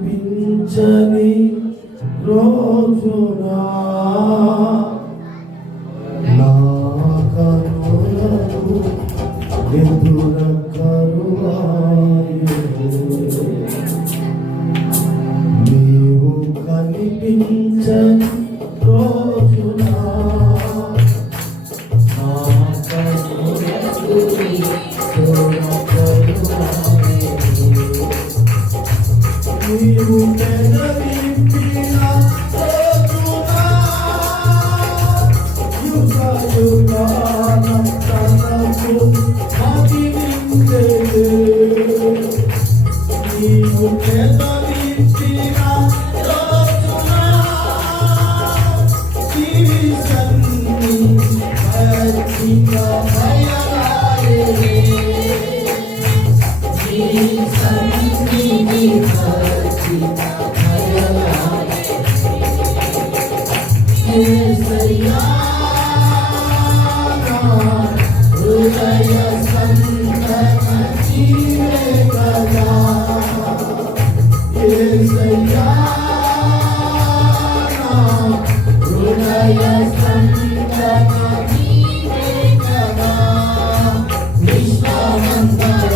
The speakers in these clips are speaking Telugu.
కనిపించని రోజునా నా కనులకు ఎదుర కరువాయే నీవు కనిపించని రోజునా నా కనులకు ఎదుర కరువాయే నీవు పెదవిప్పిన రోజునా యుగ యుగాన తనకు మహిమించెను. నీవు పెదవిప్పిన రోజునా ఈ సన్నిధి మచ్చిక బయలాయెను. ఈ సన్నిధి యేసయ్యా హృదయ సంతన నీవే కదా. యేసయ్యా హృదయ సంతన నీవే కదా. విశ్వమంతరిలా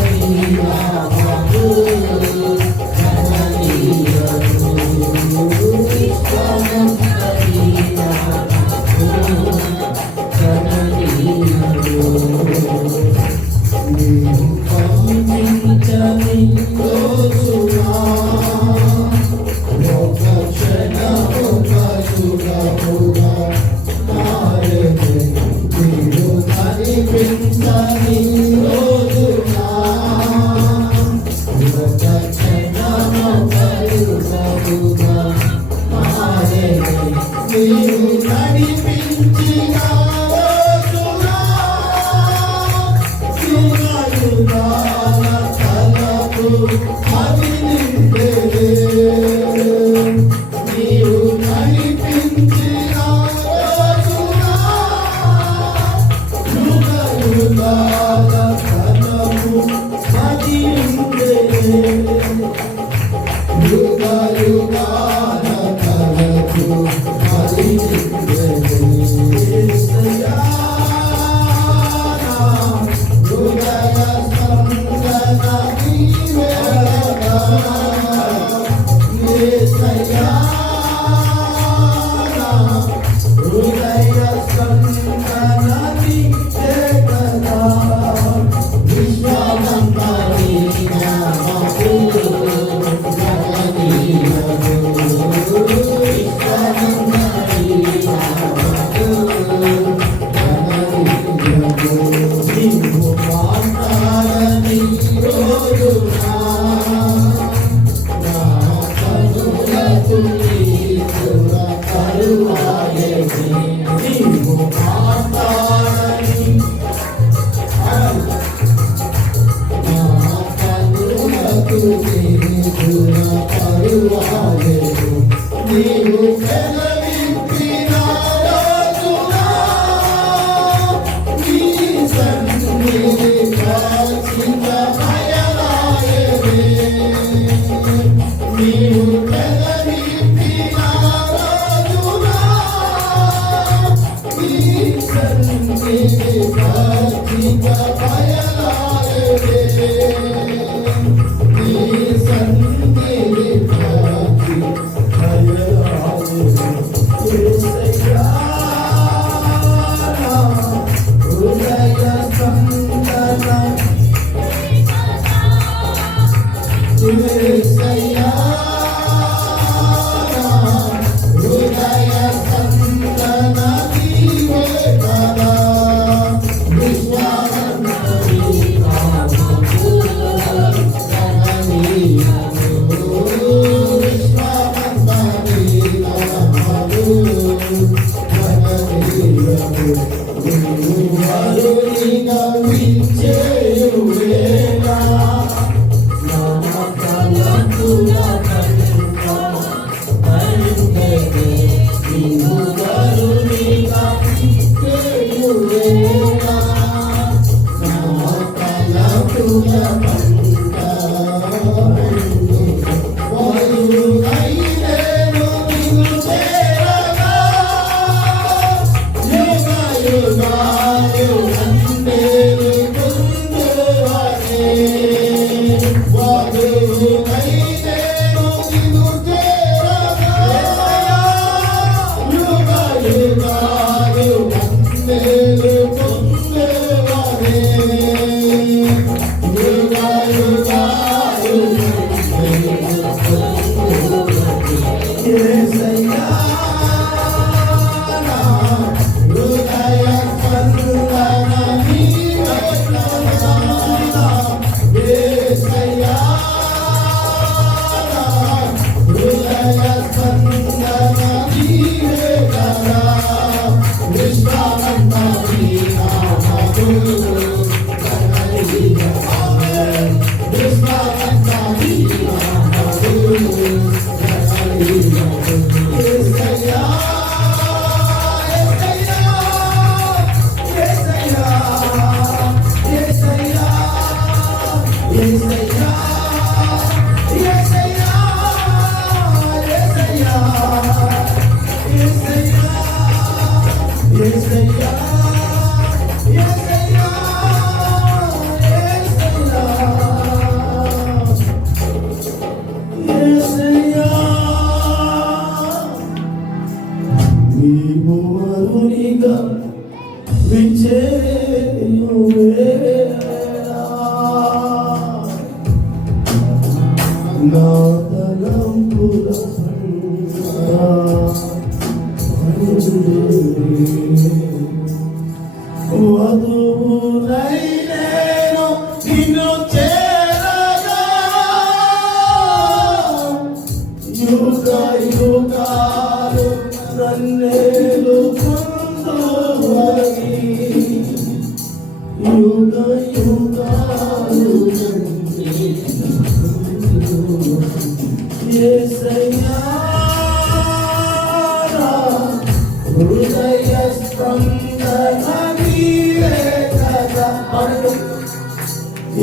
Thank you.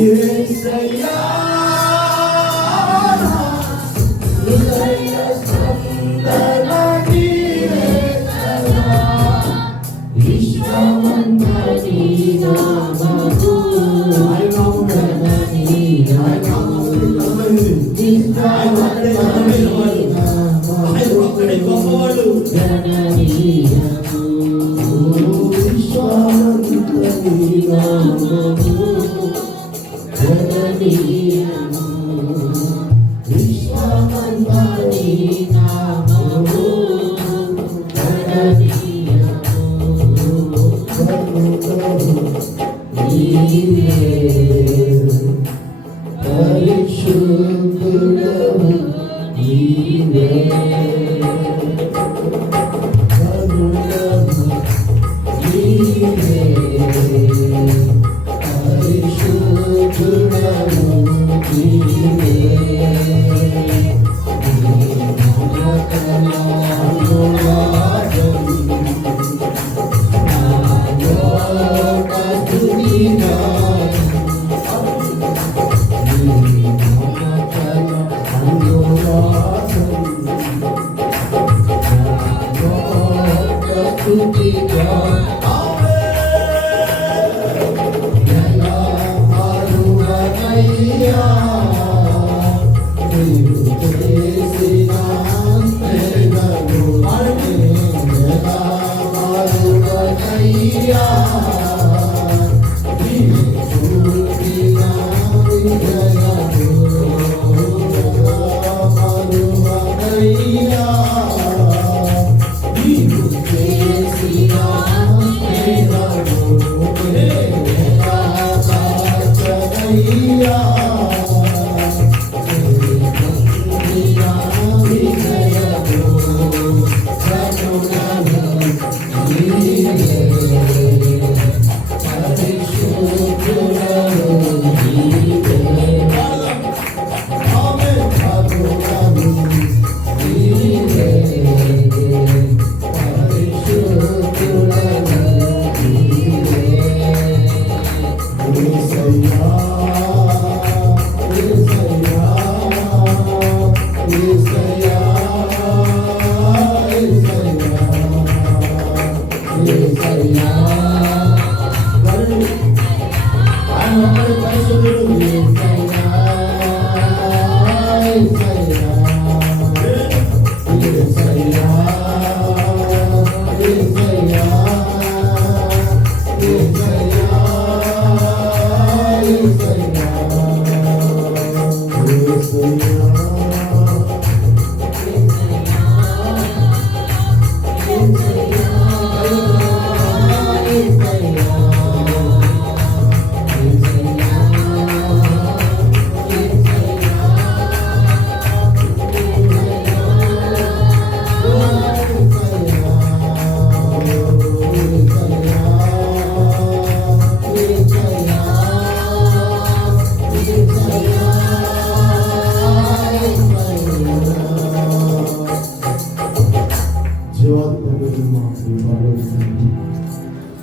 Yeah.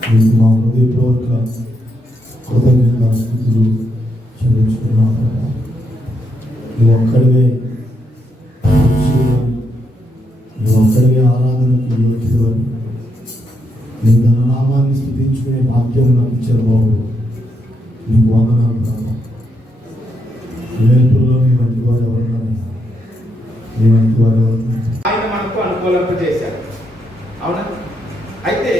మీకు మా హృదయపూర్వక కృతజ్ఞతాస్తుతులు చెల్లించుకున్నాం. నువ్వు ఒక్కడివే నువ్వు ఒక్కడివే ఆరాధనకు యోగ్యుడు అని నీ ఘననామాన్ని స్తుతించుకునే భాగ్యం నాకు ఇచ్చారు బాబు. నీకు వందనాలు ప్రభు. వేల్పుల్లో నీ వంటి వారు ఎవరున్నారు? నీ వంటి వారు ఎవరున్నారు? ఆయన మనకు అనుకూలింపజేశారు. అవునా? అయితే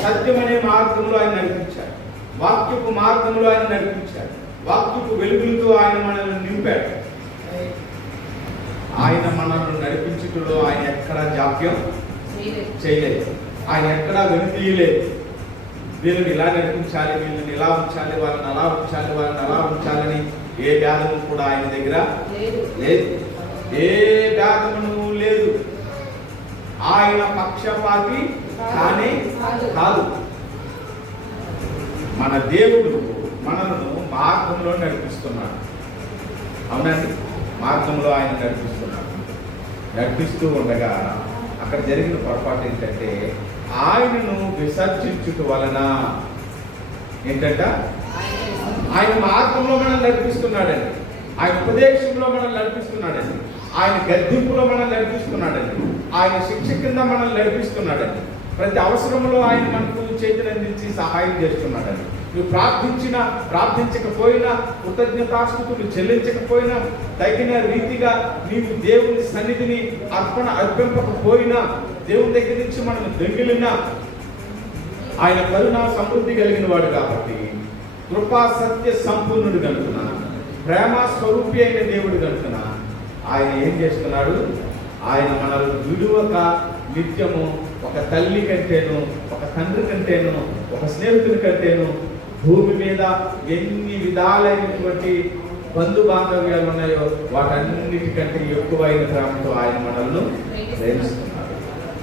సత్యం అనే మార్గంలో ఆయన నడిపించాడు, వాక్యపు మార్గంలో ఆయన నడిపించాడు, వాక్యపు వెలుగులతో ఆయన మనల్ని నింపాడు. ఆయన మనల్ని నడిపించుటలో ఆయన ఎక్కడా జాప్యం చేయలేదు, ఆయన ఎక్కడా వెనుతీయలేదు. వీళ్ళని ఇలా నడిపించాలి, వీళ్ళని ఇలా ఉంచాలి, వాళ్ళని అలా ఉంచాలి, వాళ్ళని అలా ఉంచాలని ఏ భేదము కూడా ఆయన దగ్గర లేదు. ఏ భేదమును లేదు. ఆయన పక్షపాతి కానే కాదు. మన దేవుడు మనల్ని మార్గంలో నడిపిస్తున్నాడు. అవునండి, మార్గంలో ఆయన నడిపిస్తున్నాడు. నడిపిస్తూ ఉండగా అక్కడ జరిగిన పొరపాటు ఏంటంటే ఆయనను విసర్జించుట వలన ఏంటంట, ఆయన మార్గంలో మనల్ని నడిపిస్తున్నాడండి, ఆయన ఉపదేశంలో మనల్ని నడిపిస్తున్నాడండి, ఆయన గద్దింపులో మనల్ని నడిపిస్తున్నాడండి, ఆయన శిక్ష కింద మనల్ని నడిపిస్తున్నాడండి. ప్రతి అవసరంలో ఆయన మనకు చేతులు అందించి సహాయం చేస్తున్నాడండి. నువ్వు ప్రార్థించకపోయినా, కృతజ్ఞతాస్తుతులు చెల్లించకపోయినా, తగిన రీతిగా నీవు దేవుని సన్నిధిని అర్పింపకపోయినా, దేవుని దగ్గర నుంచి మనం దొంగిలినా, ఆయన కరుణా సమృద్ధి కలిగిన వాడు కాబట్టి, కృపా సత్య సంపూర్ణుడు కనుకున్నా, ప్రేమ స్వరూపి అయిన దేవుడు కనుకున్నా, ఆయన ఏం చేస్తున్నాడు? ఆయన మనల్ని విడువక నిత్యము ఒక తల్లి కంటేను, ఒక తండ్రి కంటేను, ఒక స్నేహితుడి కంటేను, భూమి మీద ఎన్ని విధాలైనటువంటి బంధు బాంధవ్యాలు ఉన్నాయో వాటన్నిటికంటే ఎక్కువైన ప్రేమతో ఆయన మనల్ని ప్రేమిస్తున్నాడు.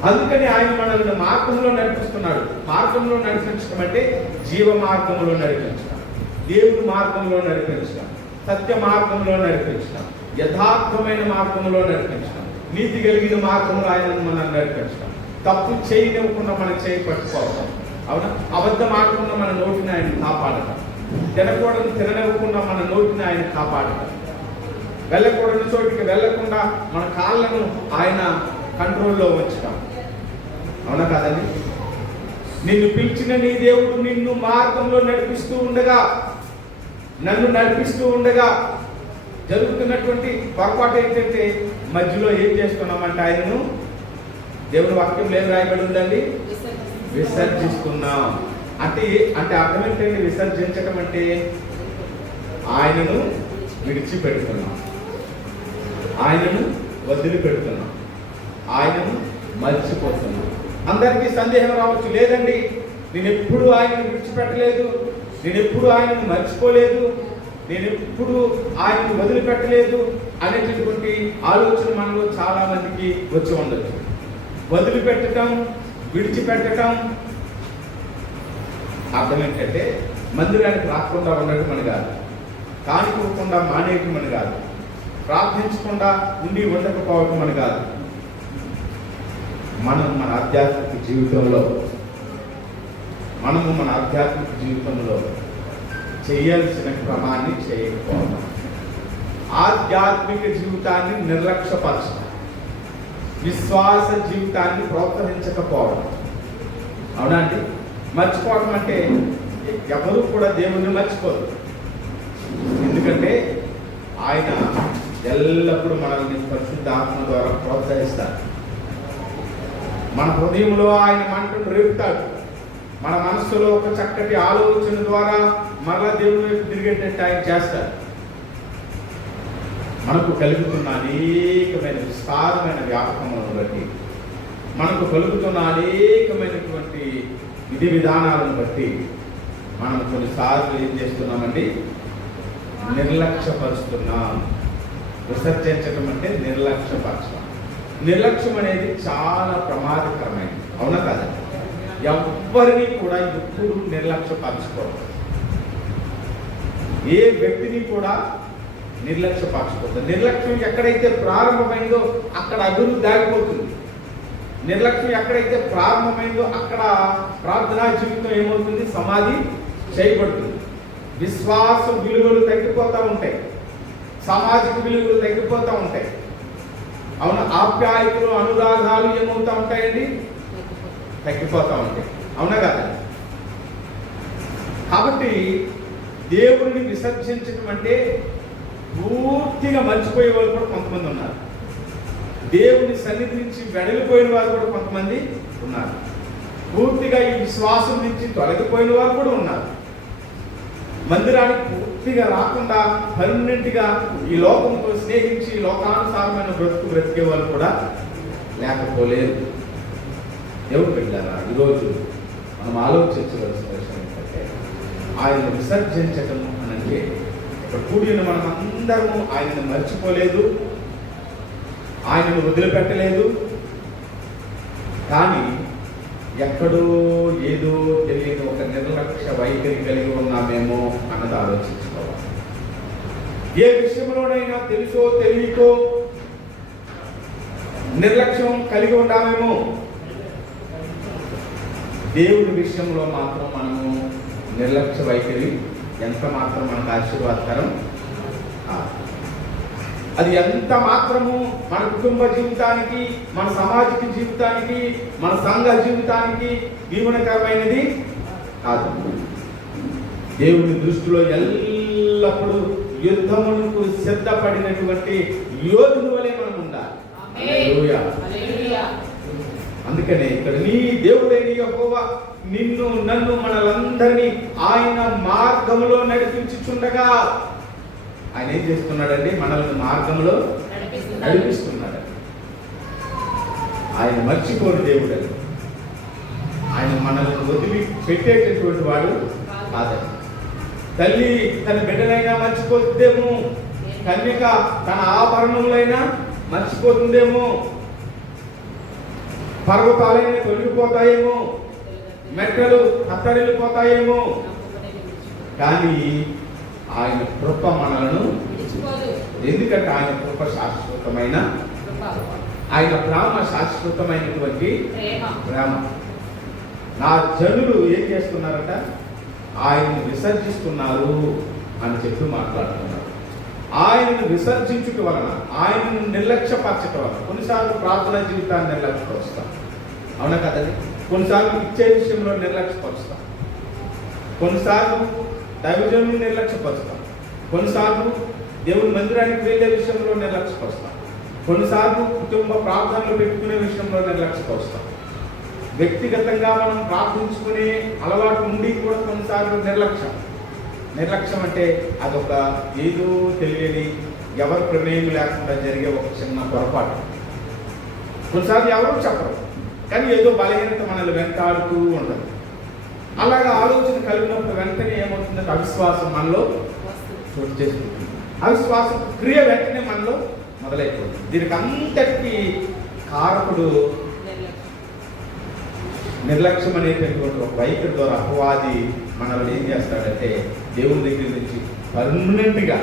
అందుకని ఆయన మనల్ని మార్గంలో నడిపిస్తున్నాడు. మార్గంలో నడిపించడం అంటే జీవ మార్గంలో నడిపించడం, దేవుని మార్గంలో నడిపించడం, సత్య మార్గంలో నడిపించడం, యథార్థమైన మార్గంలో నడిపించడం, నీతి కలిగిన మార్గంలో ఆయన మనల్ని నడిపించడం, తప్పు చేయనివ్వకుండా మనం చేయి పట్టుకోవడం. అవునా? అబద్ధం ఆడకుండా మన నోటిని ఆయన కాపాడటం, తినకూడదు తిననివ్వకుండా మన నోటిని ఆయన కాపాడటం, వెళ్ళకూడని చోటికి వెళ్ళకుండా మన కాళ్ళను ఆయన కంట్రోల్లో ఉంచడం. అవునా కాదండి? నిన్ను పిలిచిన నీ దేవుడు నిన్ను మార్గంలో నడిపిస్తూ ఉండగా, నన్ను నడిపిస్తూ ఉండగా జరుగుతున్నటువంటి పొరపాటు ఏంటంటే మధ్యలో ఏం చేస్తున్నామంటే ఆయనను, దేవుని వాక్యంలో ఏం రాయబడి ఉందండి? విసర్జిస్తున్నాం. అంటే అర్థం ఏంటండి? విసర్జించడం అంటే ఆయనను విడిచిపెడుతున్నాం, ఆయనను వదిలిపెడుతున్నాం, ఆయనను మర్చిపోతున్నాం. అందరికీ సందేహం రావచ్చు, లేదండి నేను ఎప్పుడు ఆయనను విడిచిపెట్టలేదు, నేను ఎప్పుడు ఆయనను మర్చిపోలేదు, నేను ఎప్పుడు ఆయనను వదిలిపెట్టలేదు అనేటటువంటి ఆలోచన మనలో చాలా మందికి వచ్చి ఉండొచ్చు. వదిలిపెట్టడం, విడిచిపెట్టడం అర్థం ఏంటంటే మందిరానికి రాకుండా ఉండటం అని కాదు, కానిపోకుండా మానేయటం అని కాదు, ప్రార్థించకుండా ఉండి ఉండకపోవటం అని కాదు. మనం మన ఆధ్యాత్మిక జీవితంలో చేయాల్సిన క్రమాన్ని చేయకపోవడం, ఆధ్యాత్మిక జీవితాన్ని నిర్లక్ష్యపరచడం, విశ్వాస జీవితాన్ని ప్రోత్సహించకపోవడం. అవునా అండి? మర్చిపోవడం అంటే ఎవరు కూడా దేవుణ్ణి మర్చిపోరు. ఎందుకంటే ఆయన ఎల్లప్పుడూ మనల్ని పరిశుద్ధాత్మ ద్వారా ప్రోత్సహిస్తారు. మన హృదయంలో ఆయన మంటను రేపుతాడు. మన మనస్సులో ఒక చక్కటి ఆలోచన ద్వారా మరలా దేవుని వైపు తిరిగేటట్టు ఆయన చేస్తాడు. మనకు కలుగుతున్న అనేకమైన విస్తారమైన వ్యాపకములను బట్టి, మనకు కలుగుతున్న అనేకమైనటువంటి విధి విధానాలను బట్టి మనం కొన్నిసార్లు ఏం చేస్తున్నామండి? నిర్లక్ష్యపరుస్తున్నాం. విసర్జించడం అంటే నిర్లక్ష్యపరచడం. నిర్లక్ష్యం అనేది చాలా ప్రమాదకరమైనది. అవునా కాదు? ఎవ్వరిని కూడా ఎప్పుడు నిర్లక్ష్యపరచుకోవడం, ఏ వ్యక్తిని కూడా నిర్లక్ష్యపరచుకోవద్దు. నిర్లక్ష్యం ఎక్కడైతే ప్రారంభమైందో అక్కడ అభివృద్ధి ఆగిపోతుంది. నిర్లక్ష్యం ఎక్కడైతే ప్రారంభమైందో అక్కడ ప్రార్థనా జీవితం ఏమవుతుంది? సమాధి చేయబడుతుంది. విశ్వాస విలువలు తగ్గిపోతూ ఉంటాయి, సామాజిక విలువలు తగ్గిపోతూ ఉంటాయి. అవును, ఆప్యాయతలు అనురాగాలు ఏమవుతూ ఉంటాయండి? తగ్గిపోతూ ఉంటాయి. అవునా కదా? కాబట్టి దేవుడిని విసర్జించడం అంటే పూర్తిగా మర్చిపోయే వాళ్ళు కూడా కొంతమంది ఉన్నారు. దేవుని సన్నిధి నుంచి వెడలిపోయిన వారు కూడా కొంతమంది ఉన్నారు. పూర్తిగా ఈ విశ్వాసం నుంచి తొలగిపోయిన వారు కూడా ఉన్నారు. మందిరానికి పూర్తిగా రాకుండా పర్మనెంట్గా ఈ లోకంతో స్నేహించి లోకానుసారమైన బ్రతికే వాళ్ళు కూడా లేకపోలేదు. ఎవరు పెట్టారా? ఈరోజు మనం ఆలోచించవలసిన విషయం ఏంటంటే, ఆయన విసర్జించటం అనంటే ఇక్కడ కూడిన మనం అందరము ఆయనను మర్చిపోలేదు, ఆయనను వదిలిపెట్టలేదు, కానీ ఎక్కడో ఏదో తెలియని ఒక నిర్లక్ష్య వైఖరి కలిగి ఉన్నామేమో అన్నది ఆలోచించుకోవాలి. ఏ విషయంలోనైనా తెలుసో తెలియకో నిర్లక్ష్యం కలిగి ఉన్నామేమో. దేవుడి విషయంలో మాత్రం మనము నిర్లక్ష్య వైఖరి ఎంత మాత్రం మనకు ఆశీర్వాదకరం కాదు. అది ఎంత మాత్రము మన కుటుంబ జీవితానికి, మన సామాజిక జీవితానికి, మన సంఘ జీవితానికి దీవెనకరమైనది కాదు. దేవుని దృష్టిలో ఎల్లప్పుడూ యుద్ధమునకు సిద్ధపడినటువంటి యోధుని వలె మనం ఉండాలి. హల్లెలూయా. అందుకనే ఇక్కడ నీ దేవుడైన యెహోవా నిన్ను నన్ను మనలందరినీ ఆయన మార్గములో నడిపించుచుండగా, ఆయన ఏం చేస్తున్నాడండి? మనల్ని మార్గంలో నడిపిస్తున్నాడు. ఆయన మర్చిపోని దేవుడు. ఆయన మనల్ని వదిలి పెట్టేటటువంటి వాడు కాదని. తల్లి తన బిడ్డలైనా మర్చిపోతుందేమో, కన్యక తన ఆభరణములైనా మర్చిపోతుందేమో, పర్వతాలైనా తొలగిపోతాయేమో, మెట్టలు కత్తరిల్లిపోతాయేమో, కానీ ఆయన కృప మనలను, ఎందుకంటే ఆయన కృప శాశ్వతమైన, ఆయన ప్రేమ శాశ్వతమైనటువంటి ప్రేమ. నా జనులు ఏం చేస్తున్నారట? ఆయన్ని విసర్జిస్తున్నారు అని చెప్పి మాట్లాడుతున్నారు. ఆయనను విసర్జించుట వలన, ఆయనను నిర్లక్ష్యపరచటం వలన కొన్నిసార్లు ప్రార్థనా జీవితాన్ని నిర్లక్ష్యపరుస్తాం. అవునా కదండి? కొన్నిసార్లు ఇచ్చే విషయంలో నిర్లక్ష్యపరుస్తాం, కొన్నిసార్లు దైవజనులను నిర్లక్ష్యపరుస్తాం, కొన్నిసార్లు దేవుని మందిరానికి వెళ్ళే విషయంలో నిర్లక్ష్యపరుస్తాం, కొన్నిసార్లు కుటుంబ ప్రార్థనలు పెట్టుకునే విషయంలో నిర్లక్ష్యపరుస్తాం. వ్యక్తిగతంగా మనం ప్రార్థించుకునే అలవాటు ఉండి కూడా కొన్నిసార్లు నిర్లక్ష్యం అంటే అదొక ఏదో తెలియని, ఎవరి ప్రమేయం లేకుండా జరిగే ఒక చిన్న పొరపాటు. కొన్నిసార్లు ఎవరు చెప్పరు, కానీ ఏదో బలహీనత మనల్ని వెంటాడుతూ ఉండదు. అలాగా ఆలోచన కలిగినప్పుడు వెంటనే ఏమవుతుందంటే అవిశ్వాసం మనలో చోటు చేసుకుంటుంది. అవిశ్వాసం క్రియ వెంటనే మనలో మొదలైపోతుంది. దీనికి అంతటికీ కారకుడు నిర్లక్ష్యం అనేటటువంటి ఒక వైఖరి ద్వారా అపవాది మనల్ని ఏం చేస్తాడంటే దేవుని దగ్గర నుంచి పర్మనెంట్గా,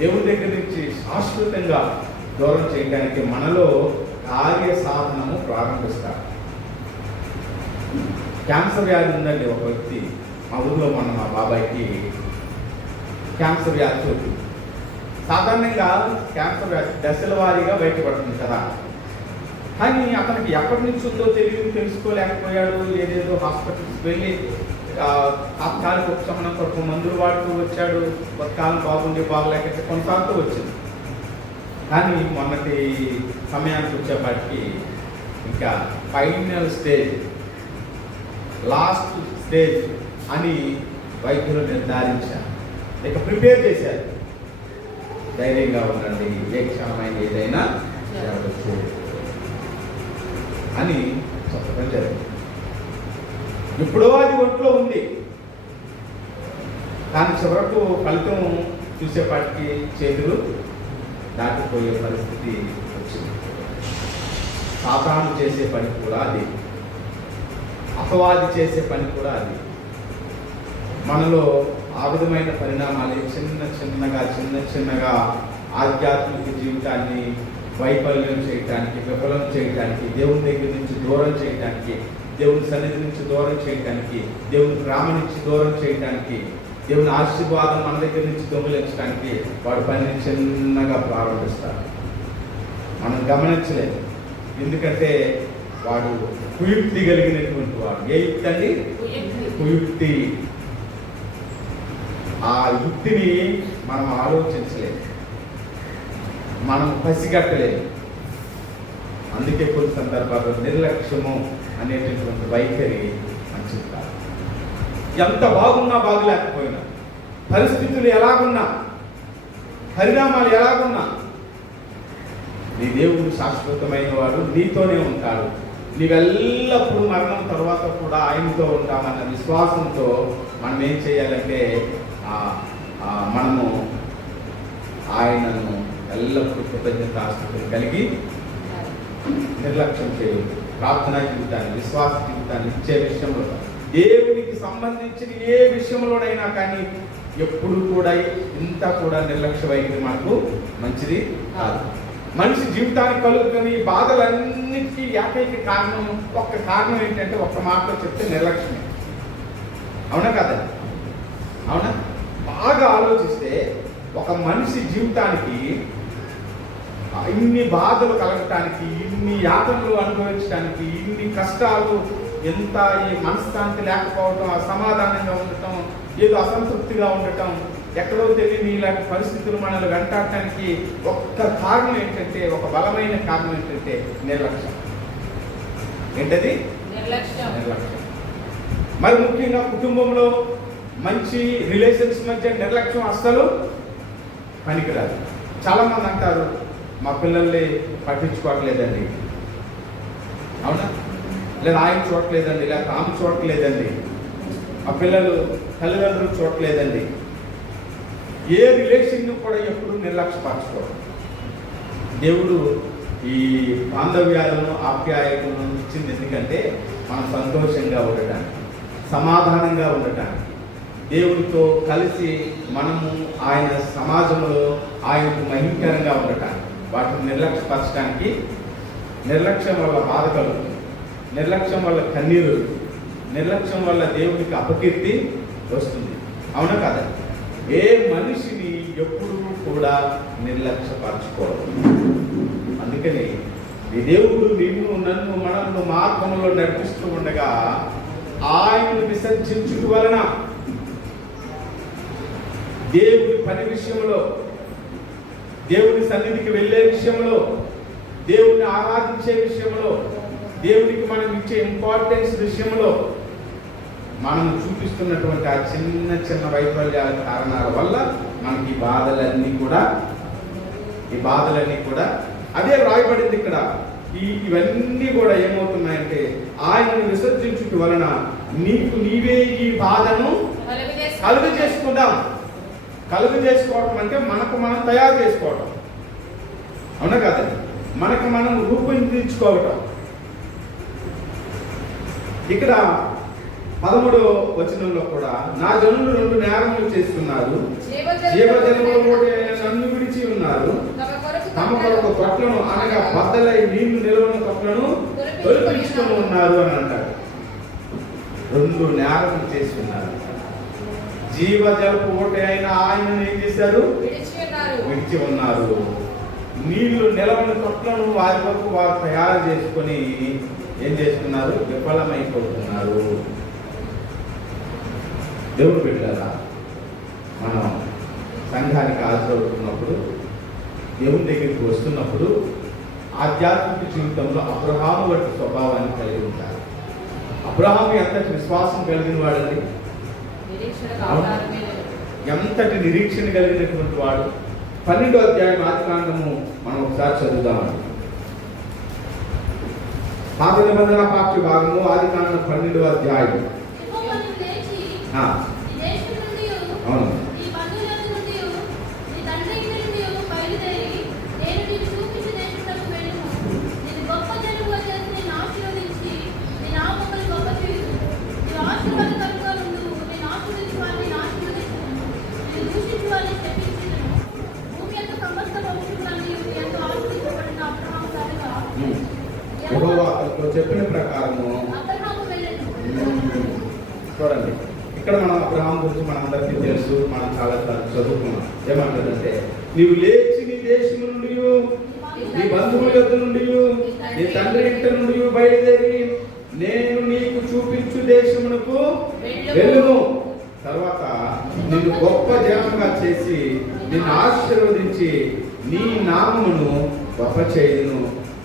దేవుని దగ్గర నుంచి శాశ్వతంగా దూరం చేయడానికి మనలో కార్య సాధనము ప్రారంభిస్తాడు. క్యాన్సర్ వ్యాధి ఉందండి ఒక వ్యక్తి, మా ఊళ్ళో మొన్న మా బాబాయ్కి క్యాన్సర్ వ్యాధి వచ్చింది. సాధారణంగా క్యాన్సర్ వ్యాధి దశల వారీగా బయటపడుతుంది కదా, కానీ అతనికి ఎప్పటి నుంచి ఉందో తెలుసుకోలేకపోయాడు. ఏదేదో హాస్పిటల్స్ వెళ్ళి తాత్కాలిక ఉపశమనం కొరకు మందులు వాడుతూ వచ్చాడు. కొంతకాలం బాగుండి బాగలేకపోతే కొనసాగుతూ వచ్చింది. కానీ మొన్నటి సమయానికి వచ్చేపాటికి ఇంకా ఫైనల్ స్టేజ్, లాస్ట్ స్టేజ్ అని వైద్యులు నిర్ధారించారు. ఇక ప్రిపేర్ చేశారు. ధైర్యంగా ఉండండి, ఏ క్షణమైన ఏదైనా జరగచ్చు అని చెప్పడం జరిగింది. ఎప్పుడో అది ఒంట్లో ఉంది, కానీ చివరకు ఫలితం చూసేపాటికి చేతులు దాటిపోయే పరిస్థితి వచ్చింది. సాతాను చేసే పని కూడా అది, అపవాది చేసే పని కూడా అది. మనలో ఆ విధమైన పరిణామాలు చిన్న చిన్నగా ఆధ్యాత్మిక జీవితాన్ని వైఫల్యం చేయటానికి, విఫలం చేయటానికి, దేవుని దగ్గర నుంచి దూరం చేయటానికి, దేవుని సన్నిధి నుంచి దూరం చేయటానికి, దేవుని ప్రేమ నుంచి దూరం చేయటానికి, దేవుని ఆశీర్వాదం మన దగ్గర నుంచి దొంగిలించడానికి వాడు పనిని చిన్నగా ప్రారంభిస్తాడు. మనం గమనించలేదు, ఎందుకంటే వాడు కుయుక్తి కలిగినటువంటి వాడు. ఏ యుక్తి అండి? కుయుక్తి. ఆ యుక్తిని మనం ఆలోచించలేదు, మనం పసిగట్టలేదు. అందుకే కొన్ని సందర్భాల్లో నిర్లక్ష్యము అనేటటువంటి వైఖరి మంచిది కాదు. ఎంత బాగున్నా బాగులేకపోయినా, పరిస్థితులు ఎలాగున్నా, పరిణామాలు ఎలాగున్నా, నీ దేవుడు శాశ్వతమైన వాడు, నీతోనే ఉంటాడు. నీవెల్లప్పుడూ మరణం తర్వాత కూడా ఆయనతో ఉంటామన్న విశ్వాసంతో మనం ఏం చేయాలంటే మనము ఆయనను ఎల్లప్పుడూ కృతజ్ఞతాస్తుతులు కలిగి నిర్లక్ష్యం చేయదు. ప్రార్థనా జీవితాన్ని, విశ్వాస జీవితాన్ని ఇచ్చే విషయంలో, దేవునికి సంబంధించిన ఏ విషయంలోనైనా కానీ ఎప్పుడు కూడా ఇంత కూడా నిర్లక్ష్య వైఖరి మనకు మంచిది కాదు. మనిషి జీవితానికి కలుగుతున్న ఈ బాధలన్నిటికీ ఏకైక కారణం, ఒక్క కారణం ఏంటంటే ఒక్క మాటలో చెప్తే నిర్లక్ష్యమే. అవునా కదా? అవునా? బాగా ఆలోచిస్తే ఒక మనిషి జీవితానికి ఇన్ని బాధలు కలగటానికి, ఇన్ని యాతనలు అనుభవించడానికి, ఇన్ని కష్టాలు, ఎంత ఈ మనశ్శాంతి లేకపోవటం, అసమాధానంగా ఉండటం, ఏదో అసంతృప్తిగా ఉండటం, ఎక్కడో తెలియని ఇలాంటి పరిస్థితులు మనల్ని వెంటాడటానికి ఒక్క కారణం ఏంటంటే, ఒక బలమైన కారణం ఏంటంటే నిర్లక్ష్యం. ఏంటది? నిర్లక్ష్యం. మరి ముఖ్యంగా కుటుంబంలో మంచి రిలేషన్స్ మధ్య నిర్లక్ష్యం అస్సలు పనికిరాదు. చాలామంది అంటారు, మా పిల్లల్ని పట్టించుకోవట్లేదండి, అవునా? లేదా ఆయన చూడట్లేదండి, లేదా ఆమె చూడట్లేదండి, మా పిల్లలు తల్లిదండ్రులు చూడట్లేదండి. ఏ రిలేషన్ కూడా ఎప్పుడు నిర్లక్ష్యపరచుకోవడం. దేవుడు ఈ బాంధవ్యాలను, ఆప్యాయతలను ఇచ్చింది ఎందుకంటే మనం సంతోషంగా ఉండటానికి, సమాధానంగా ఉండటానికి, దేవుడితో కలిసి మనము ఆయన సమాజంలో ఆయనకు మహిమకరంగా ఉండటానికి. వాటిని నిర్లక్ష్యపరచడానికి, నిర్లక్ష్యం వల్ల బాధ కలుగుతుంది, నిర్లక్ష్యం వల్ల కన్నీరు, నిర్లక్ష్యం వల్ల దేవుడికి అపకీర్తి వస్తుంది. అవునా కదా? ఏ మనిషిని ఎప్పుడూ కూడా నిర్లక్ష్యపరచుకోవడం. అందుకని ఈ దేవుడు నిన్ను, నన్ను, మనల్ని మార్గంలో నడిపిస్తూ ఉండగా ఆయనను విసర్జించుట వలన దేవుడి పని విషయంలో, దేవుని సన్నిధికి వెళ్ళే విషయంలో, దేవుడిని ఆరాధించే విషయంలో, దేవుడికి మనం ఇచ్చే ఇంపార్టెన్స్ విషయంలో మనం చూపిస్తున్నటువంటి ఆ చిన్న చిన్న వైఫల్యాల కారణాల వల్ల మనకి ఈ బాధలన్నీ కూడా అదే రాయబడింది ఇక్కడ. ఇవన్నీ కూడా ఏమవుతున్నాయంటే ఆయనను విసర్జించుట వలన నీకు నీవే ఈ బాధను కలుగు చేసుకోవడం అంటే మనకు మనం తయారు చేసుకోవటం. అవునా కదండి? మనకు మనం రూపొందించుకోవటం. ఇక్కడ 13వ వచనంలో కూడా నా జనులు 2 నేరములు చేస్తున్నారు, జీవజలముల నన్ను విడిచి ఉన్నారు, తమ కొరకు తొట్లను అనగా బద్దలై నీళ్లు నిలవని తొట్లను తొలిపించుకొని ఉన్నారు అని అంటారు. 2 నేరములు చేస్తున్నారు. జీవజలపు ఓటే అయిన ఆయనను ఏం చేశారు? విడిచి ఉన్నారు. నీళ్లు నిలవని తొట్లను వారి వరకు వారు తయారు చేసుకొని ఏం చేస్తున్నారు? విఫలమైపోతున్నారు. దేవుడు బిడ్డలారా, మనం సంఘానికి హాజరవుతున్నప్పుడు, దేవుని దగ్గరికి వస్తున్నప్పుడు ఆధ్యాత్మిక జీవితంలో అబ్రహాము వంటి స్వభావాన్ని కలిగి ఉంటారు. అబ్రహాము ఎంతటి విశ్వాసం కలిగిన వాడండి, ఎంతటి నిరీక్షణ కలిగినటువంటి వాడు. 12వ అధ్యాయం ఆదికాండము మనం ఒకసారి చదువుదామండి. పాత నిబంధన పాఠ్య భాగము ఆదికాండం 12వ అధ్యాయం. అవును. చెప్పిన ప్రకారము అబ్రహాము వెళ్ళెను. చూడండి, ఇక్కడ మనం అబ్రహాం గురించి మనందరికీ తెలుసు, మనం చాలా చదువుకున్నాం. ఏమంటారంటే, నీవు లేచి నీ దేశం నుండి, నీ బంధువుల యొద్ద నుండి, నీ తండ్రి ఇంట నుండి బయలుదేరి నేను నీకు చూపించు దేశమునకు వెళ్ళును. తర్వాత నిన్ను గొప్ప జనంగా చేసి నిన్ను ఆశీర్వదించి నీ నామమును గొప్ప చేయును.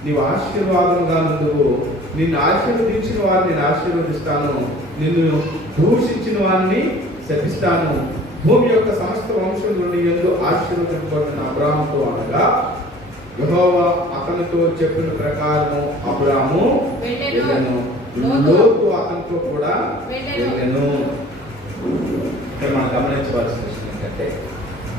నీవు ఆశీర్వాదంగా నువ్వు, నిన్ను ఆశీర్వదించిన వారిని నేను ఆశీర్వదిస్తాను, నిన్ను దూషించిన వారిని శపిస్తాను. భూమి యొక్క సమస్త వంశం నుండి ఎందు ఆశీర్వదింపబడిన అబ్రాహాముతో అనగా యెహోవా అతనితో చెప్పిన ప్రకారము అబ్రాహాము వెళ్ళెను, లోతు అతనితో కూడా వెళ్ళెను. ఇక్కడ మనం గమనించవలసిన విషయం ఏంటంటే,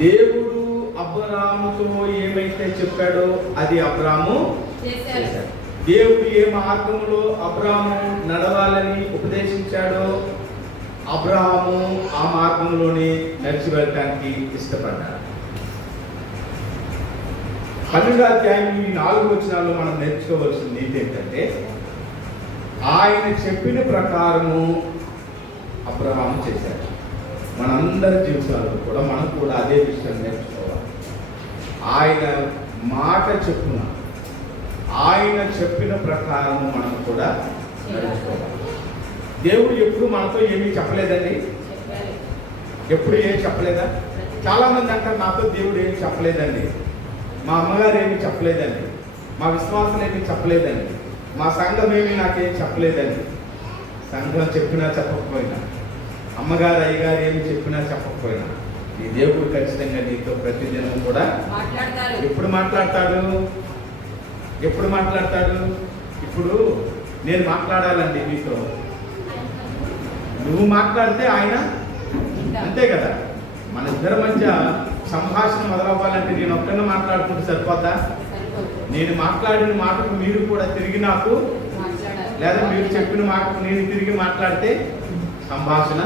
దేవుడు అబ్రాహాముతో ఏమైతే చెప్పాడో అది అబ్రాహాము చేశాడు. దేవుడు ఏ మార్గంలో అబ్రాహాము నడవాలని ఉపదేశించాడో అబ్రాహాము ఆ మార్గంలోనే నడిచి వెళ్ళటానికి ఇష్టపడ్డాడు. 12వ అధ్యాయం ఈ 4 వచనాల్లో మనం నేర్చుకోవాల్సిన నీతి ఏంటంటే, ఆయన చెప్పిన ప్రకారము అబ్రహాము చేశాడు. మనందరి జీవితాల్లో కూడా మనం కూడా అదే విషయం నేర్చుకోవాలి. ఆయన మాట చెప్పున, ఆయన చెప్పిన ప్రకారము మనం కూడా నడుచుకోవాలి. దేవుడు ఎప్పుడు మనతో ఏమీ చెప్పలేదండి. ఎప్పుడు ఏం చెప్పలేదా? చాలా మంది అంటారు, నాతో దేవుడు ఏమి చెప్పలేదండి, మా అమ్మగారు ఏమి చెప్పలేదండి, మా విశ్వాసం ఏమి చెప్పలేదండి, మా సంఘం ఏమి నాకేం చెప్పలేదండి. సంఘం చెప్పినా చెప్పకపోయినా, అమ్మగారు అయ్యగారు ఏమి చెప్పినా చెప్పకపోయినా, ఈ దేవుడు ఖచ్చితంగా నీతో ప్రతిదినం కూడా మాట్లాడతారు. ఎప్పుడు మాట్లాడతాడు? ఎప్పుడు మాట్లాడతాడు? ఇప్పుడు నేను మాట్లాడాలండి మీతో, నువ్వు మాట్లాడితే ఆయన అంతే కదా. మన ఇద్దరి మధ్య సంభాషణ మొదలవ్వాలంటే నేను ఒక్కనే మాట్లాడుకుంటే సరిపోద్దా? నేను మాట్లాడిన మాటకు మీరు కూడా తిరిగి నాకు, లేదా మీరు చెప్పిన మాటకు నేను తిరిగి మాట్లాడితే సంభాషణ.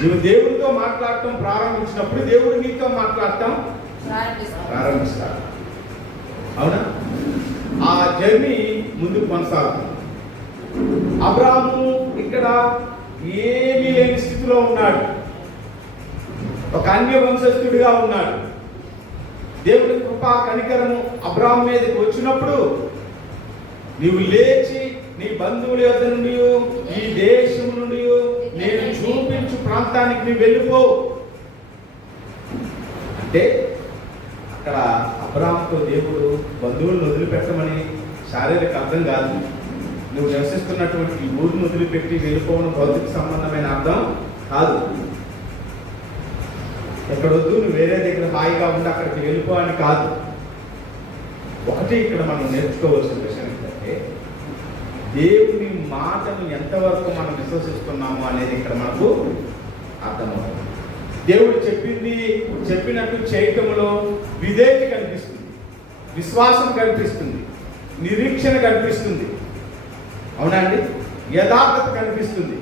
నువ్వు దేవుడితో మాట్లాడటం ప్రారంభించినప్పుడు దేవుడు నీతో మాట్లాడటం ప్రారంభిస్తాడు. అవునా? ఆ జర్నీ ముందుకు కొనసాగుతుంది. అబ్రాహాము ఇక్కడ ఏమీ లేని స్థితిలో ఉన్నాడు, ఒక అన్య వంశస్థుడిగా ఉన్నాడు. దేవుడి కృపా కనికరము అబ్రాహాము మీదకి వచ్చినప్పుడు, నీవు లేచి నీ బంధువుల యొద్ద నుండి, ఈ దేశం నుండి నేను చూపించు ప్రాంతానికి నీవు వెళ్ళిపో అంటే, అక్కడ అబ్రాహాముతో దేవుడు బంధువులను వదిలిపెట్టమని శారీరక అర్థం కాదు. నువ్వు నివసిస్తున్నటువంటి ఈ ఊరిని వదిలిపెట్టి వెళ్ళిపోవడం భౌతిక సంబంధమైన అర్థం కాదు. ఎక్కడొద్దు, నువ్వు వేరే దగ్గర హాయిగా ఉండి అక్కడికి వెళ్ళిపో అని కాదు. ఒకటి ఇక్కడ మనం నేర్చుకోవాల్సిన విషయం ఏంటంటే, దేవుని మాటను ఎంతవరకు మనం విశ్వసిస్తున్నాము అనేది ఇక్కడ మనకు అర్థమవుతుంది. దేవుడు చెప్పినట్టు చేయటంలో విధేయత కనిపిస్తుంది, విశ్వాసం కనిపిస్తుంది, నిరీక్షణ కనిపిస్తుంది. అవునా అండి? యథార్థత కనిపిస్తుంది.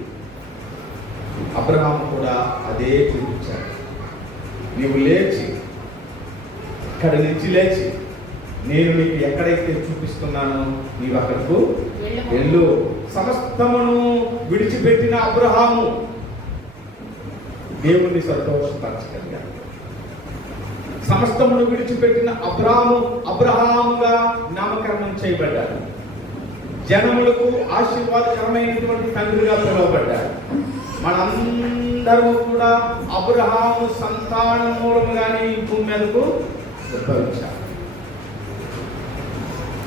అబ్రహాము కూడా అదే చూపించాడు. నీవు లేచి, ఇక్కడి నుంచి లేచి, నేను నీకు ఎక్కడైతే చూపిస్తున్నానో నీవు అక్కడకు వెళ్ళు. సమస్తమును విడిచిపెట్టిన అబ్రహాము దేవుణ్ణి సంతోషపరచగలిగాడు. సమస్తమును విడిచిపెట్టిన అబ్రహాముగా నామకరణం చేయబడ్డాడు. జనములకు ఆశీర్వాదకరమైనటువంటి తండ్రిగా పిలువబడ్డాడు. మనందరము కూడా అబ్రహాము సంతానం మూలముగానే ఈ భూమి మీదకు ఉద్భవించారు.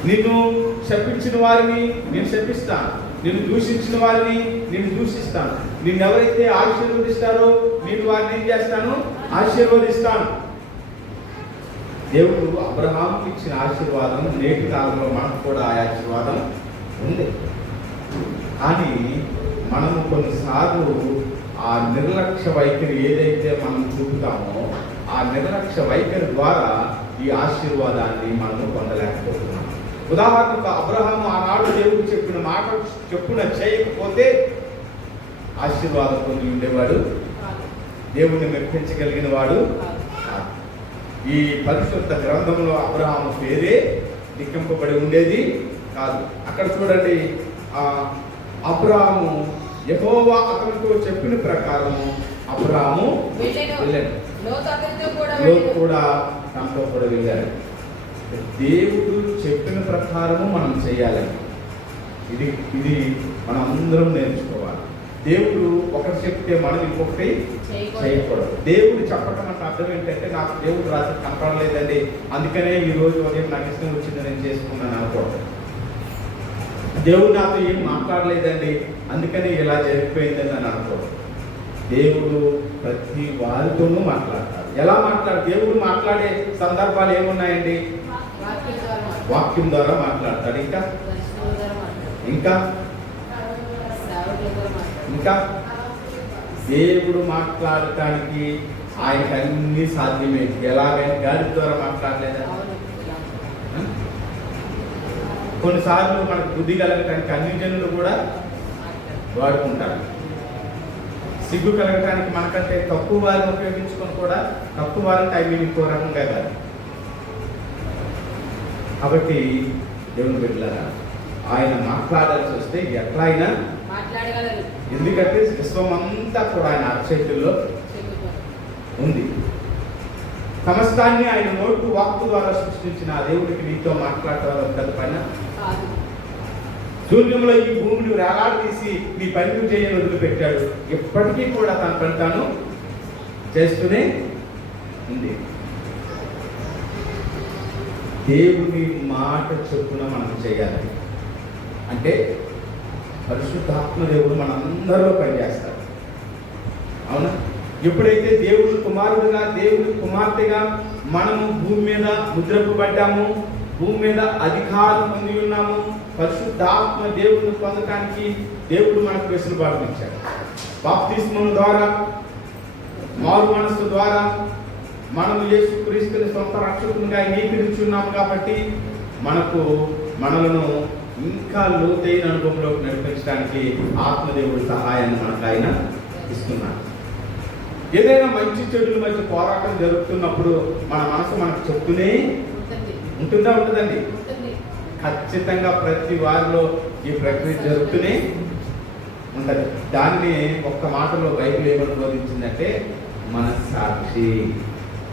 నిన్ను శపించిన వారిని నేను శపిస్తాను, నిన్ను దూషించిన వారిని నేను దూషిస్తాను. నిన్ను ఎవరైతే ఆశీర్వదిస్తారో నేను వారిని ఏం చేస్తాను? ఆశీర్వదిస్తాను. దేవుడు అబ్రహాముకి ఇచ్చిన ఆశీర్వాదం నేటి కాలంలో మనకు కూడా ఆ ఆశీర్వాదం ఉంది. కానీ మనము కొన్నిసార్లు ఆ నిర్లక్ష్య వైఖరి ఏదైతే మనం చూపుతామో ఆ నిర్లక్ష్య వైఖరి ద్వారా ఈ ఆశీర్వాదాన్ని మనము పొందలేకపోతున్నాం. ఉదాహరణకు అబ్రహాము ఆనాడు దేవుడు చెప్పిన మాట చెప్పున చేయకపోతే ఆశీర్వాదం పొంది ఉండేవాడు, దేవుణ్ణి మెప్పించగలిగిన వాడు. ఈ పరిశుద్ధ గ్రంథంలో అబ్రహాము పేరే లిఖింపబడి ఉండేది కాదు. అక్కడ చూడండి, అబ్రాహాము యెహోవా అతనితో చెప్పిన ప్రకారము అబ్రాహాము వెళ్ళాడు. లోతు కూడా తనతో కూడా వెళ్ళాడు. దేవుడు చెప్పిన ప్రకారము మనం చేయాలని ఇది మనం అందరం నేర్చుకోవాలి. దేవుడు ఒకటి చెప్తే మనం ఇంకొకటి చేయకూడదు. దేవుడు చెప్పడం అంటే అర్థం ఏంటంటే, నాకు దేవుడు రాత్రి కనపడలేదండి, అందుకనే ఈ రోజు ఉదయం నాకు ఇష్టం వచ్చింది నేను చేసుకున్నాను అనుకోవడం. దేవుడు నాతో ఏం మాట్లాడలేదండి, అందుకని ఇలా జరిగిపోయిందని అని అనుకోవడం. దేవుడు ప్రతి వారితోనూ మాట్లాడతాడు. ఎలా దేవుడు మాట్లాడే సందర్భాలు ఏమున్నాయండి? వాక్యం ద్వారా మాట్లాడతాడు. ఇంకా ఇంకా దేవుడు మాట్లాడటానికి ఆయనకు అన్ని సాధ్యమే. ఎలాగైనా గాడి ద్వారా మాట్లాడలేదా? కొన్నిసార్లు మనకు బుద్ధి కలగటానికి అన్ని జనులు కూడా వాడుకుంటారు. సిగ్గు కలగటానికి మనకంటే తక్కువ వారిని ఉపయోగించుకొని కూడా తక్కువ వారిని ఇంకో రకంగా కాదు. కాబట్టి దేవుని బిడ్డలారా, ఆయన మాట్లాడాల్సి వస్తే ఎట్లా అయినా మాట్లాడగలరు. ఎందుకంటే విశ్వం అంతా కూడా ఆయన అరచేతుల్లో ఉంది. సమస్తాన్ని ఆయన నోటు వాక్కు ద్వారా సృష్టించిన ఆ దేవుడికి నీతో మాట్లాడటం పెద్ద పైన శూన్యంలో ఈ భూమిని వేలాడదీసి నీ పని చేయని వదిలిపెట్టాడు. ఎప్పటికీ కూడా తన పని తాను చేస్తూనే ఉంది. దేవుని మాట చొప్పున మనం చేయాలి. అంటే పరిశుద్ధాత్మ దేవుడు మనందరిలో పనిచేస్తాడు. అవునా? ఎప్పుడైతే దేవుడి కుమారుడుగా, దేవుడి కుమార్తెగా మనము భూమి మీద ముద్రపడ్డాము, భూమి మీద అధికారం పొంది ఉన్నాము, పరిశుద్ధాత్మ దేవుడిని పొందటానికి దేవుడు మనకు వెసులుబాటు ఇచ్చాడు. బాప్తిస్మం ద్వారా, మారు మనస్సు ద్వారా మనము యేసుక్రీస్తుని సొంత రక్షకునిగా అంగీకరించున్నాము. కాబట్టి మనలను ఇంకా లోతైన అనుభవంలోకి నడిపించడానికి ఆత్మదేవుడి సహాయాన్ని మనకు ఆయన ఇస్తున్నాడు. ఏదైనా మంచి చెడుల మధ్య పోరాటం జరుగుతున్నప్పుడు మన మనసు మనకు చెప్తూనే ఉంటుందండి. ఖచ్చితంగా ప్రతి వారిలో ఈ ప్రక్రియ జరుగుతూనే ఉంటుంది. దాన్ని ఒక్క మాటలో బైబిల్ ఏమని బోధించిందంటే మనస్సాక్షి.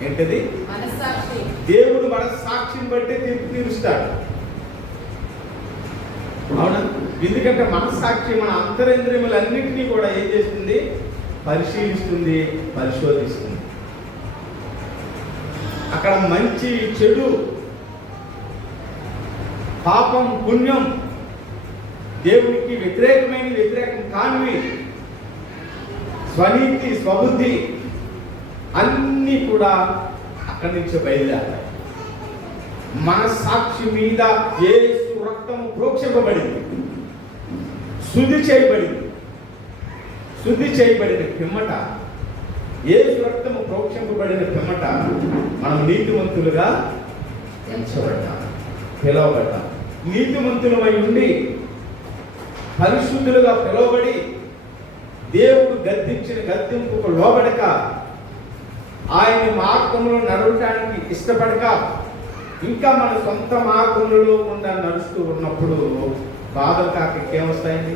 ఏంటది? దేవుడు మనస్సాక్షిని బట్టి తీర్పు తీరుస్తాడు. అవునా? ఎందుకంటే మనస్సాక్షి మన అంతరేంద్రియములన్నింటినీ కూడా ఏం చేస్తుంది? పరిశీలిస్తుంది, పరిశోధిస్తుంది. అక్కడ మంచి చెడు, పాపం పుణ్యం, దేవునికి వ్యతిరేకం కానివి, స్వనీతి స్వబుద్ధి అన్నీ కూడా అక్కడి నుంచి బయలుదేరాయి. మనస్సాక్షి మీద యేసు రక్తము ప్రోక్షింపబడింది, శుద్ధి చేయబడిన పిమ్మట, యేసు రక్తము ప్రోక్షింపబడిన పిమ్మట మనం నీతిమంతులుగా పిలువబడ్డాం. నీతిమంతులమై ఉండి పరిశుద్ధులుగా పిలువబడి దేవుడు గద్దించిన గద్దింపుకు లోబడక, ఆయన మార్గంలో నడవటానికి ఇష్టపడక, ఇంకా మన సొంత మార్గంలో కూడా నడుస్తూ ఉన్నప్పుడు బాధలు కాక ఇంకేమొస్తాయండి?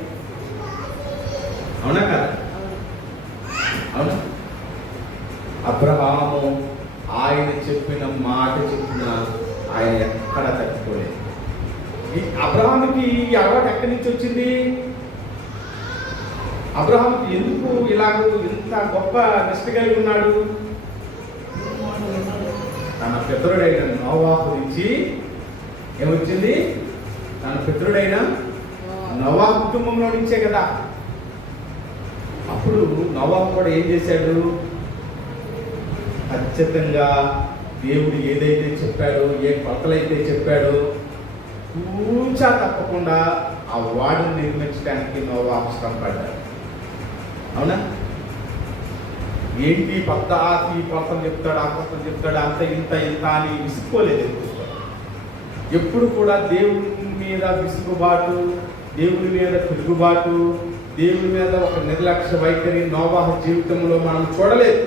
అవునా కదా? అవునా? అబ్రహాము ఆయన చెప్పిన మాట చెప్పిన ఆయన ఎక్కడ తట్టుకోలేదు. ఈ అబ్రహాముకి ఈ అలవాటు ఎక్కడి నుంచి వచ్చింది? అబ్రహాముకి ఎందుకు ఇంత గొప్ప నిష్ట కలిగి ఉన్నాడు? తన పితరుడైన నోవాహు నుంచి ఏమొచ్చింది? తన పితరుడైన నోవాహు కుటుంబంలో నుంచే కదా. అప్పుడు నోవాహు కూడా ఏం చేశాడు? ఖచ్చితంగా దేవుడు ఏదైతే చెప్పాడో, ఏ కొలతలైతే చెప్పాడో కూచా తప్పకుండా ఆ వాడిని నిర్మించడానికి నోవాహు శ్రమ పడ్డాడు. అవునా? ఏంటి ఈ కొలతలు చెప్తాడు, ఆ కొలతలు చెప్తాడు, అంత ఇంత అని విసుక్కోలేదు. ఎప్పుడు కూడా దేవుని మీద విసుగుబాటు, దేవుని మీద తిరుగుబాటు, దేవుని మీద ఒక నిర్లక్ష్య వైఖరి నోవాహు జీవితంలో మనం చూడలేదు.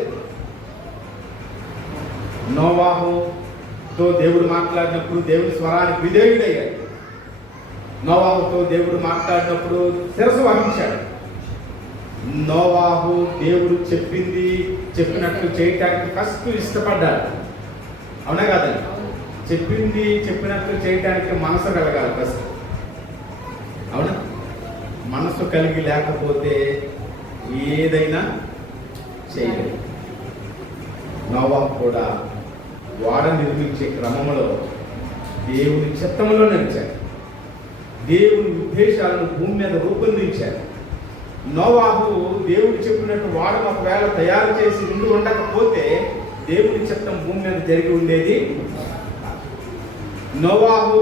నోవాహుతో దేవుడు మాట్లాడినప్పుడు దేవుని స్వరానికి విధేయుడయ్యాడు. నోవాహుతో దేవుడు మాట్లాడినప్పుడు శిరస్సు వహించాడు. నోవాహు దేవుడు చెప్పినట్లు చేయటానికి ఫస్ట్ ఇష్టపడ్డాడు. అవునా కాదండి? చెప్పినట్లు చేయటానికి మనసు కలగాలి ఫస్ట్. అవునా? మనసు కలిగి లేకపోతే ఏదైనా చేయలేదు. నోవాహు కూడా వాడ నిర్మించే క్రమంలో దేవుని చిత్తంలో నడిచాడు. దేవుని ఉద్దేశాలను భూమి మీద రూపొందించాడు. నోవాహు దేవుడు చెప్పినట్టు వాడు ఒకవేళ తయారు చేసి ఉండకపోతే దేవుని చిత్తం భూమి మీద జరిగి ఉండేది. నోవాహు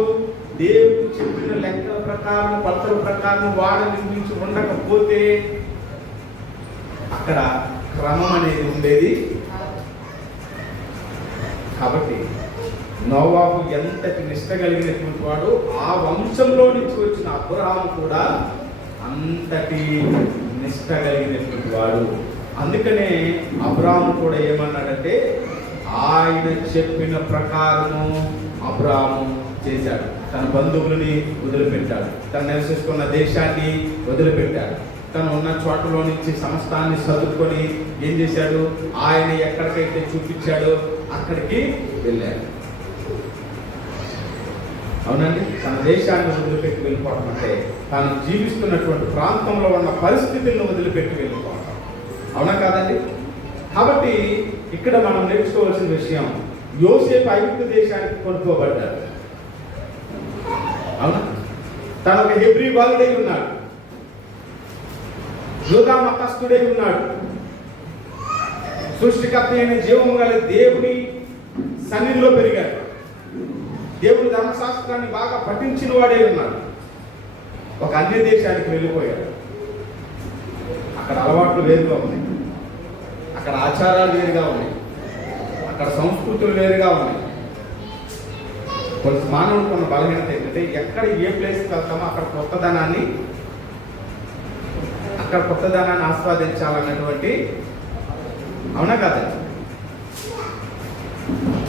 దేవుడు చెప్పిన లెక్కల ప్రకారం, కొలతల ప్రకారం వాడ నిర్మించి ఉండకపోతే అక్కడ క్రమం అనేది ఉండేది. కాబట్టి నోవాహు ఎంతటి నిష్ట కలిగినటువంటి వాడు, ఆ వంశంలో నుంచి వచ్చిన అబ్రహాము కూడా అంతటి నిష్ట కలిగినటువంటి వాడు. అందుకనే అబ్రహాము కూడా ఏమన్నాడంటే, ఆయన చెప్పిన ప్రకారము అబ్రహాము చేశాడు. తన బంధువులని వదిలిపెట్టాడు, తను నివసిస్తున్న దేశాన్ని వదిలిపెట్టాడు, తను ఉన్న చోటలో నుంచి సమస్తాన్ని చదువుకొని ఏం చేశాడు, ఆయన ఎక్కడికైతే చూపించాడో అక్కడికి వెళ్ళాడు. అవునండి? తన దేశాన్ని వదిలిపెట్టి వెళ్ళిపోవడం అంటే తాను జీవిస్తున్నటువంటి ప్రాంతంలో ఉన్న పరిస్థితులను వదిలిపెట్టి వెళ్ళిపోవడం. అవునా కాదండి? కాబట్టి ఇక్కడ మనం నేర్చుకోవాల్సిన విషయం, యోసేపు ఐగుప్తు దేశానికి కొనుక్కోబడ్డాడు. అవునా? తను ఒక హెబ్రీ బాలుడై ఉన్నాడు, యూదా మతస్థుడై ఉన్నాడు. సృష్టికర్త అయిన జీవం గల దేవుని సన్నిధిలో పెరిగాడు. దేవుని ధర్మశాస్త్రాన్ని బాగా పఠించిన వాడే ఉన్నాడు. ఒక అన్య దేశానికి వెళ్ళిపోయాడు. అక్కడ అలవాట్లు వేరుగా ఉన్నాయి, అక్కడ ఆచారాలు వేరుగా ఉన్నాయి, అక్కడ సంస్కృతులు వేరుగా ఉన్నాయి. కొంచెం మానవుడికి ఉన్న బలహీనత ఏంటంటే, ఎక్కడ ఏ ప్లేస్కి వెళ్తామో అక్కడ కొత్తదనాన్ని ఆస్వాదించాలన్నటువంటి, అవునా కాదండి?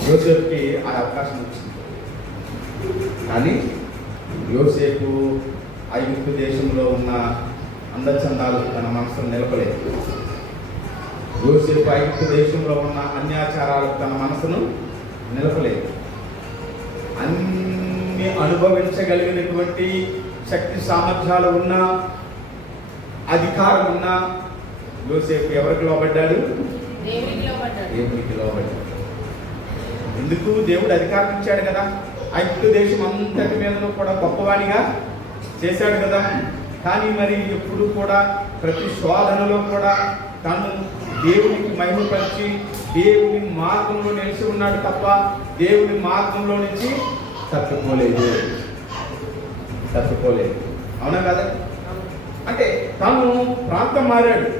యోసేపుకి ఆ అవకాశం వచ్చింది. కానీ యోసేపు ఐగుప్తు దేశంలో ఉన్న అందచందాలు తన మనసును నిలపలేదు. యోసేపు ఐగుప్తు దేశంలో ఉన్న అన్యాచారాలు తన మనసును నిలపలేదు. అన్ని అనుభవించగలిగినటువంటి శక్తి సామర్థ్యాలు ఉన్న, అధికారం ఉన్న యోసేపు ఎవరికి లోబడ్డాడు? దేవునికి లోబడ్డాడు. ఎందుకు? దేవుడు అధికారం ఇచ్చాడు కదా. ఐగుప్తు దేశం అంతటి మీదను కూడా గొప్పవాడిగా చేశాడు కదా. కానీ మరి ఎప్పుడు కూడా ప్రతి శోధనలో కూడా తను దేవునికి మహిమపరిచి దేవుని మార్గంలో నిలిచి ఉన్నాడు తప్ప దేవుని మార్గంలో నుంచి తప్పుకోలేదు. అవునా కదా? అంటే తను ప్రాంతం మారాడు,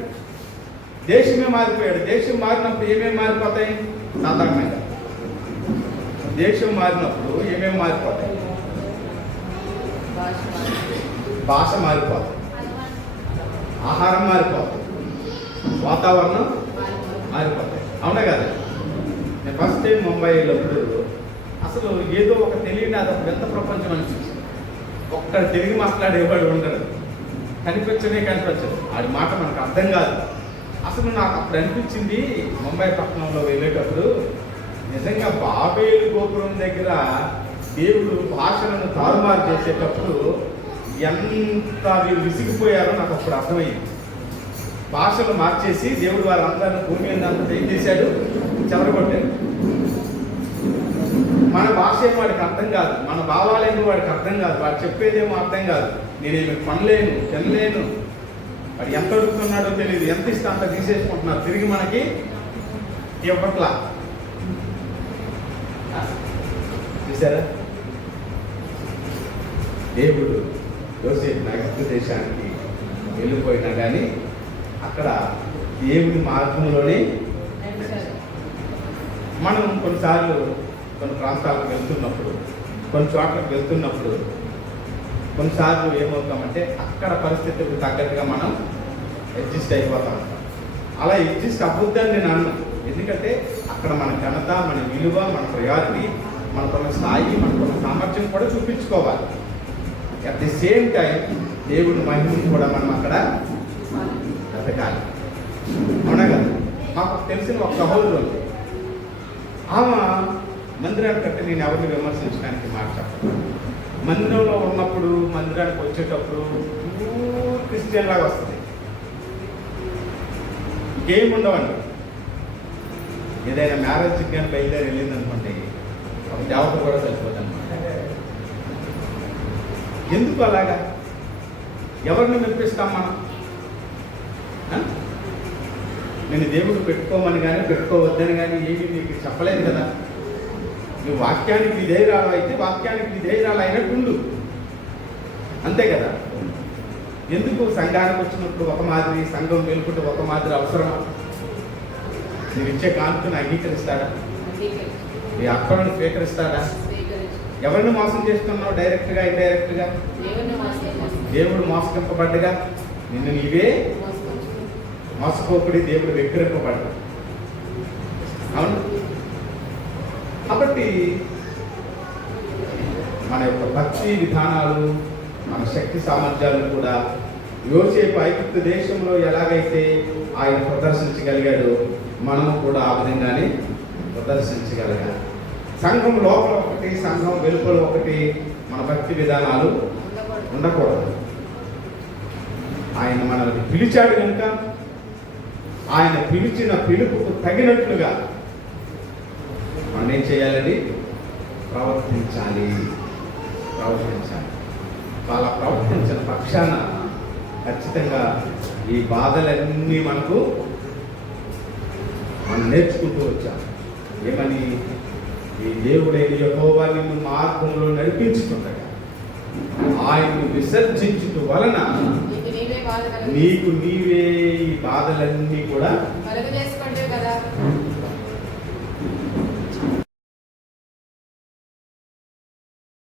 దేశమే మారిపోయాడు. దేశం మారినప్పుడు ఏమేమి మారిపోతాయి? సాధారణంగా దేశం మారినప్పుడు ఏమేమి మారిపోతాయి? భాష మారిపోతుంది, ఆహారం మారిపోతుంది, వాతావరణం మారిపోతాయి. అవునా కదా? నేను ఫస్ట్ టైం ముంబై వెళ్ళినప్పుడు అసలు ఏదో ఒక తెలియని అది ఒక వింత ప్రపంచం అనిపించింది. ఒక్కడ తెలుగు మాట్లాడేవాడు ఉండడు, కనిపించదు. ఆడి మాట మనకు అర్థం కాదు. అసలు నాకు అప్పుడు అనిపించింది, ముంబై పట్టణంలో వెళ్ళేటప్పుడు నిజంగా బాబేలు గోపురం దగ్గర దేవుడు భాషలను తారుమారు చేసేటప్పుడు ఎంత విసిగిపోయారో నాకు అప్పుడు అర్థమైంది. భాషలు మార్చేసి దేవుడు వారందరినీ భూమి మీద అంతా ఏం చేశాడు? చెదరగొట్టాడు. మన భాష ఏమో వాడికి అర్థం కాదు, మన భావాలేమో వాడికి అర్థం కాదు, వాడు చెప్పేదేమో అర్థం కాదు. నేనేమి పనలేను, తినలేను, వాడు ఎంత అడుగుతున్నాడో తెలియదు, ఎంత ఇస్తే అంత తీసేసుకుంటున్నారు, తిరిగి మనకి ఇవ్వట్లా. చూసారా? దేవుడు యోసేపు ఐగుప్తు దేశానికి వెళ్ళిపోయినా కానీ అక్కడ దేవుని మార్గంలోనే మనం కొన్నిసార్లు కొన్ని ప్రాంతాలకు వెళ్తున్నప్పుడు, కొన్ని చోట్లకు వెళ్తున్నప్పుడు కొన్నిసార్లు ఏమవుతామంటే అక్కడ పరిస్థితులకు తగ్గట్టుగా మనం అడ్జస్ట్ అయిపోతా ఉంటాం. అలా అడ్జస్ట్ అవ్వద్దని నేను అన్నాను. ఎందుకంటే అక్కడ మన ఘనత, మన విలువ, మన ప్రయారిటీ, మనకున్న స్థాయి, మనకున్న సామర్థ్యం కూడా చూపించుకోవాలి. అట్ ది సేమ్ టైం దేవుని మహిమను కూడా మనం అక్కడ వెతకాలి. అవునా కదా? మాకు తెలిసిన ఒక సహోదరు ఉంది. ఆమె మందిరానికి కట్టి నేను ఎవరిని విమర్శించడానికి మాట చెప్పను. మందిరంలో ఉన్నప్పుడు మందిరానికి వచ్చేటప్పుడు ప్యూర్ క్రిస్టియన్ లాగా వస్తుంది. ఇంకేం ఉండవండి. ఏదైనా మ్యారేజ్కి కానీ బయలుదేరి వెళ్ళింది అనుకోండి, ఒక దేవత కూడా సరిపోతుంది. ఎందుకు అలాగా? ఎవరిని మెప్పిస్తాం మనం? నేను దేవుడు పెట్టుకోమని కానీ పెట్టుకోవద్దని కానీ ఏమి నీకు చెప్పలేదు కదా. నువ్వు వాక్యానికి విధేయురాలు అయితే వాక్యానికి విధేయురాలు అయినట్టుండు, అంతే కదా. ఎందుకు సంఘానికి వచ్చినప్పుడు ఒక మాదిరి, సంఘం వెలుపుట ఒక మాదిరి అవసరమా? నువ్వు ఇచ్చే కానుకను అంగీకరిస్తాడా? నీ అర్పణను స్వీకరిస్తాడా? ఎవరిని మోసం చేస్తున్నావు? డైరెక్ట్గా ఇండైరెక్ట్గా దేవుడు మోసగింపబడ్డగా నిన్ను నీవే మోసపోకుడి, దేవుడు వెక్కిరింపబడ్డా. అవును. కాబట్టి మన యొక్క భక్తి విధానాలు, మన శక్తి సామర్థ్యాలు కూడా యోసేపు ఐగుప్తు దేశంలో ఎలాగైతే ఆయన ప్రదర్శించగలిగాడో మనం కూడా ఆ విధంగానే ప్రదర్శించగలగాలి. సంఘం లోపల ఒకటి, సంఘం వెలుపల ఒకటి మన భక్తి విధానాలు ఉండకూడదు. ఆయన మనల్ని పిలిచాడు కనుక ఆయన పిలిచిన పిలుపుకు తగినట్లుగా మనం ఏం చేయాలండి? ప్రవర్తించాలి. అలా ప్రవర్తించిన పక్షాన ఖచ్చితంగా ఈ బాధలన్నీ మనం నేర్చుకుంటూ వచ్చాం. ఏమని? ఈ దేవుడైన యెహోవా నిన్ను మార్గంలో నడిపించుకుంటాడు, ఆయన్ని విసర్జించుట వలన నీకు నీవే ఈ బాధలన్నీ కూడా